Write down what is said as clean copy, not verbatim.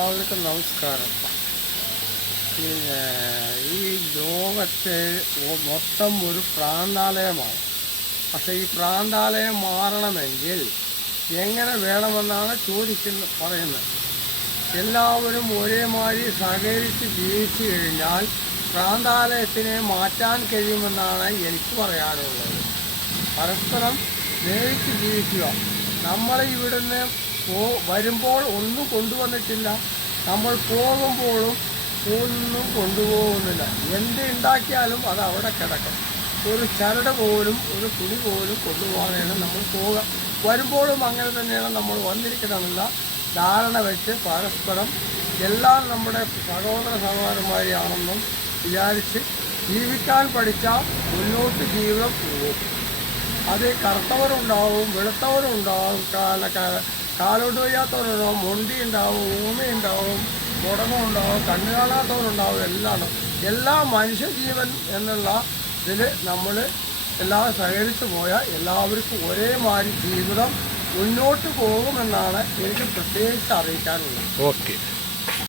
എല്ലാവർക്കും നമസ്കാരം. ഈ ലോകത്തെ മൊത്തം ഒരു പ്രാന്താലയമാണ്. പക്ഷേ ഈ പ്രാന്താലയം മാറണമെങ്കിൽ എങ്ങനെ വേണമെന്നാണ് പറയുന്നത്. എല്ലാവരും ഒരേമാതിരി സഹകരിച്ച് ജീവിച്ചു കഴിഞ്ഞാൽ പ്രാന്താലയത്തിനെ മാറ്റാൻ കഴിയുമെന്നാണ് എനിക്ക് പറയാനുള്ളത്. പരസ്പരം സ്നേഹിച്ച് ജീവിക്കുക. നമ്മളെ ഇവിടുന്ന് വരുമ്പോൾ ഒന്നും കൊണ്ടുവന്നിട്ടില്ല, നമ്മൾ പോകുമ്പോഴും ഒന്നും കൊണ്ടുപോകുന്നില്ല. എന്ത് ഉണ്ടാക്കിയാലും അത് അവിടെ കിടക്കും. ഒരു ചരട് പോലും ഒരു തുണി പോലും കൊണ്ടുപോകാനാണ് നമ്മൾ പോവുക. വരുമ്പോഴും അങ്ങനെ തന്നെയാണ് നമ്മൾ വന്നിരിക്കണമെന്നില്ല ധാരണ വെച്ച് പരസ്പരം എല്ലാം നമ്മുടെ സഹോദരന്മാരെയാണെന്നും വിചാരിച്ച് ജീവിക്കാൻ പഠിച്ചാൽ മുന്നോട്ട് ജീവിതം പോകും. അത് കറുത്തവരുണ്ടാവും, വെളുത്തവരുണ്ടാവും, കാലോട്ട് വയ്യാത്തവരുണ്ടാവും, മൊണ്ടി ഉണ്ടാവും, ഊമയുണ്ടാവും, മുടങ്ങുണ്ടാവും, കണ്ണു കാണാത്തവരുണ്ടാവും. എല്ലാ മനുഷ്യജീവൻ എന്നുള്ള ഇതിൽ നമ്മൾ എല്ലാം സഹകരിച്ചു പോയാൽ എല്ലാവർക്കും ഒരേമാതിരി ജീവിതം മുന്നോട്ട് പോകുമെന്നാണ് എനിക്ക് പ്രത്യേകിച്ച് അറിയിക്കാനുള്ളത്. ഓക്കെ.